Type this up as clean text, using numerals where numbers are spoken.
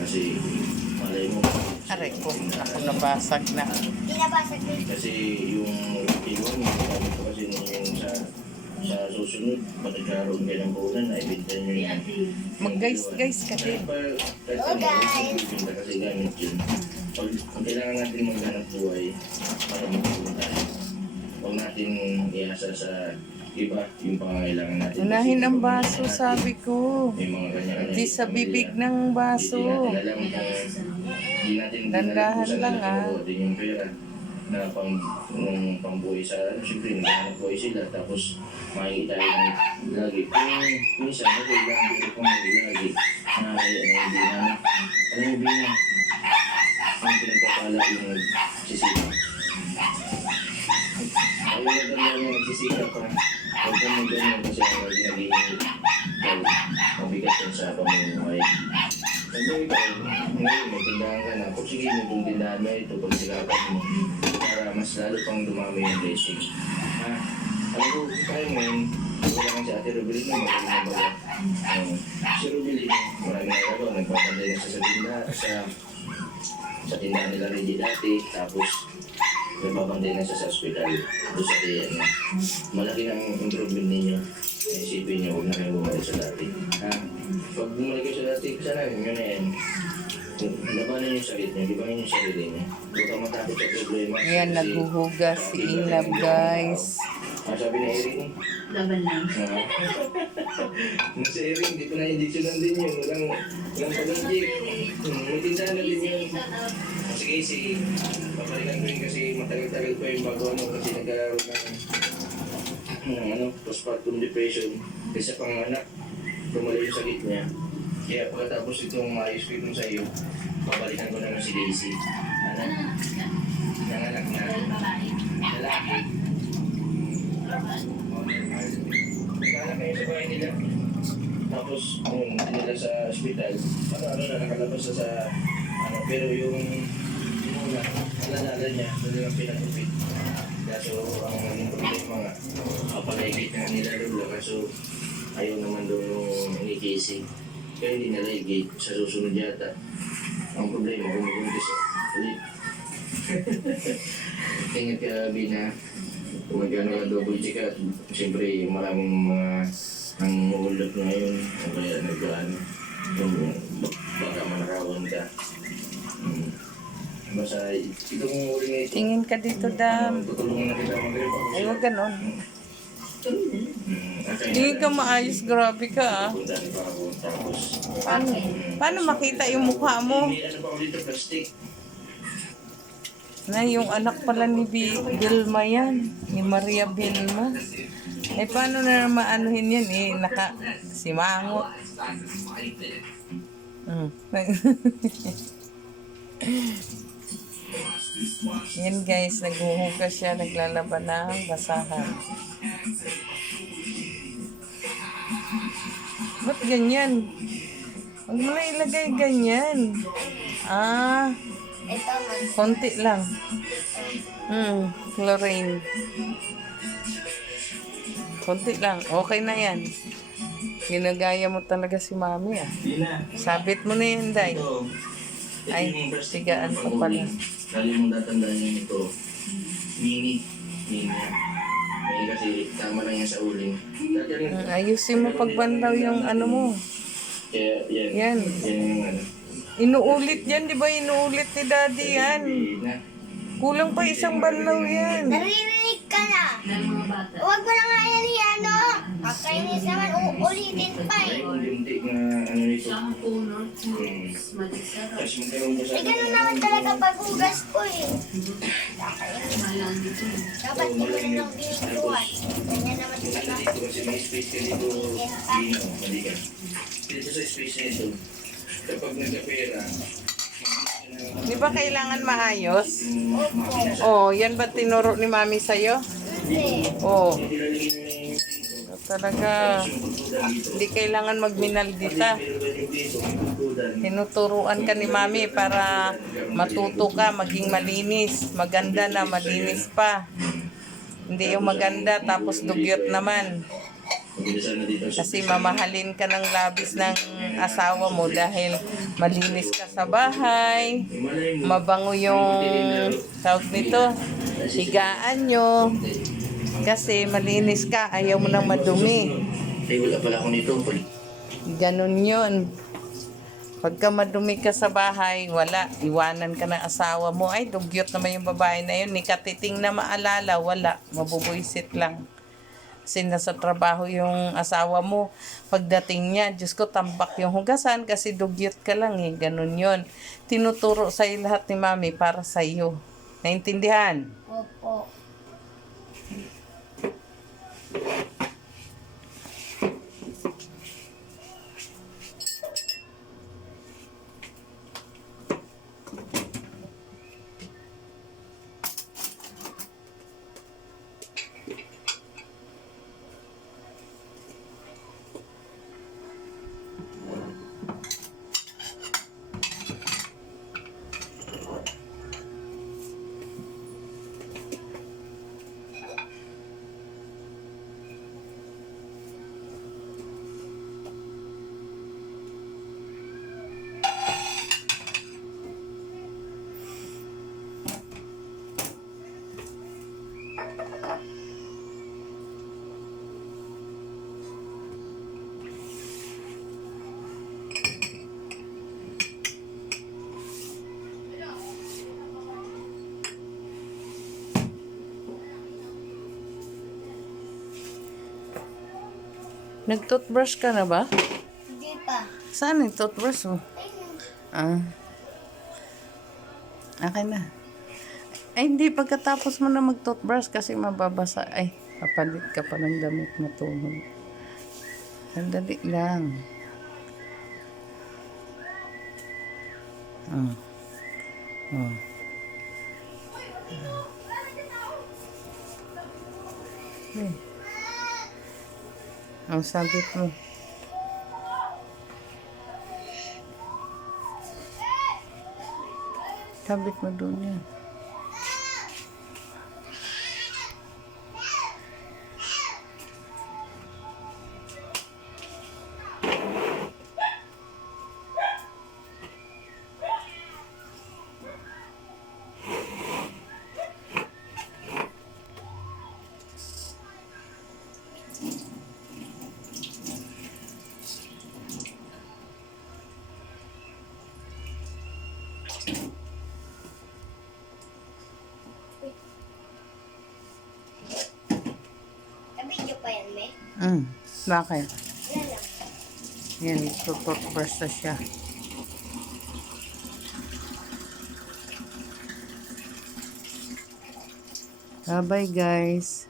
kasi malay mo. Aray ko, ako nabasag na. Pinabasag din. Kasi yung iwan, gamit ko kasi yung sa susunod, magkakaroon kayo ng puhunan, naibigyan nyo yung... Mag-guys ka din. Oh guys! Kasi gamit yun. Pag kailangan natin maghanap buhay para magpunan tayo. Huwag natin iasa sa iba yung pangangailangan natin. Unahin ang baso, sabi ko. May mga kanya-kanya. Di sa bibig ng baso. Hindi natin Dandahan lang, yung pera na pangbuhay sa ano, siyempre naghahanap buhay sila tapos makikita yung lagi. Kung minsan, nagkailangan dito kung lagi na hindi na alam mo ba na ang pinagpapala yung nagsisika. Ayaw na ganyan yung nagsisika pa. Huwag ka mo ganyan kasi ang naging mabigat yan sa pamumuhay. Kasi ikaw, ngayon may tindahan ka na. Kung sige mo kung tindahan mo ito, pag silapan mo, para mas lalo pang dumami yung blessing. Ha? Alam ko, tayo ngayon, wala kang si Ate Rubilin na magaling na baga. Si Rubilin, maraming nagagawa, nagpapantay na siya sa tindahan, sa tindahan nila Reggie dati, tapos nagpapantay na siya sa ospital, doon sa tiyan niya. Malaki ang improvement ninyo. Isipin niyo, huwag na kayo bumalik sa dati. Ha? Pag bumalik kayo sa dati, sana yun na yan. Labanan yung sakit niyo, libanin yung sarili niyo. Huwag kang matakot sa problema. Ayan, naghuhugas si Inab, guys. Sabi na Erin, Laban lang. si Erin, hindi ko na-injection din yun. Walang pag-inject. May tindahan na din yun. Sige, papalikan ko yun kasi matagal-tagal pa yung bago ano kasi nagkaroon ng postpartum depression. Kasi sa panganak, tumali yung sakit niya. Kaya pagkatapos itong maayos ko itong sa iyo, babalikan ko naman si Daisy. Nanganak na lalaki. Nagkanak kayo sa bahay nila. Tapos, nila sa ospital, nakalabas na sa, pero yung una, alalala niya, talagang pinatupit. Kaso, ang naging problema nga, kapalaigit nga nila Lula, kaso ayaw naman doon yung inikisi. Kaya hindi nalaigit sa susunod yata. Ang problema, bumibuntis ulit. Ingat ka, Bina. Kung magkano ka double check at siyempre maraming mga ang uulap ngayon o kaya nagkaan baka manakawan ka. Basta itong uling na ito. Tingin ka dito, Dam. Tutulungan na kita mag-repa. Ay, huwag ganon. Hindi ka maayos, grabe ka ah. Paano makita yung mukha mo? Ano pa ulit ito, plastic? Na yung anak pala ni Vilma yan, ni Maria Vilma. Eh paano na maanuhin yan eh, simango. Yan guys, naghuhugas siya, naglalaban ng basahan. Ba't ganyan? Huwag mo na ilagay ganyan. Ito man. Konti lang. Chlorine. Konti lang. Okay na yan. Ginagaya mo talaga si mami ah. Sabit mo na yan, Day. Ay, tigaan pa pala. Lali mong tatandaan yun ito. Mini. May kasi tama lang yan sa uling. Ayusin mo pagbanlaw yung ano mo. Kaya yan. Yan. Yan yung ano. Inuulit yan, di ba? Inuulit ni Daddy yan. Kulang pa isang banlaw yan. Naririnig ka na. Huwag mo na nga yan ano. Kakainis naman, uulitin pa eh. Yung lintik na ano nito. Tapos magkaroon ko sa... Eh, ganun naman talaga paghugas ko eh. Dapat hindi ko na lang binubuhat. Ganyan naman talaga. Dito kasi may space ka dito. Dino, mali ka. Dito sa space na ito. Kapag nagkapera, Di ba kailangan maayos? Opo. Oh, yan ba tinuro ni Mami sa'yo? Hindi. Oh, nilalagay mo na yung talaga. Hindi kailangan magminaldita. Tinuturuan ka ni Mami para matuto ka, maging malinis. Maganda na, malinis pa. Hindi yung maganda, tapos dugyot naman. Magdasal na dito sa Kasi mamahalin ka ng labis ng asawa mo dahil malinis ka sa bahay, Malay mo, mabango yung tawag nito, higaan nyo. Kasi malinis ka, ayaw mo nang madumi. ay wala pala ako nito. Ganun yun. Pagka madumi ka sa bahay, wala. Iwanan ka ng asawa mo. Ay, dugyot naman yung babae na yun. Ni katiting na maalala, wala. Mabubuisit lang. Kasi nasa trabaho yung asawa mo. Pagdating niya, Diyos ko, tambak yung hugasan kasi dugyot ka lang eh. Ganun yun. Tinuturo sa'yo lahat ni Mami para sa'yo. Naintindihan? Opo. Nag-toothbrush ka na ba? Hindi pa. Saan yung toothbrush mo? Ayun. Akin na. Ay, hindi. Pagkatapos mo na mag-toothbrush kasi mababasa. Ay, papalit ka pa ng damit na tuhod. Sandali lang. Oh. Oh. Eh. Ang sabit mo. Sabit mo doon yan. Kabidyo pa yan, me? Bakit? Wala lang. Yan, toothbrush na siya. Bye-bye, guys.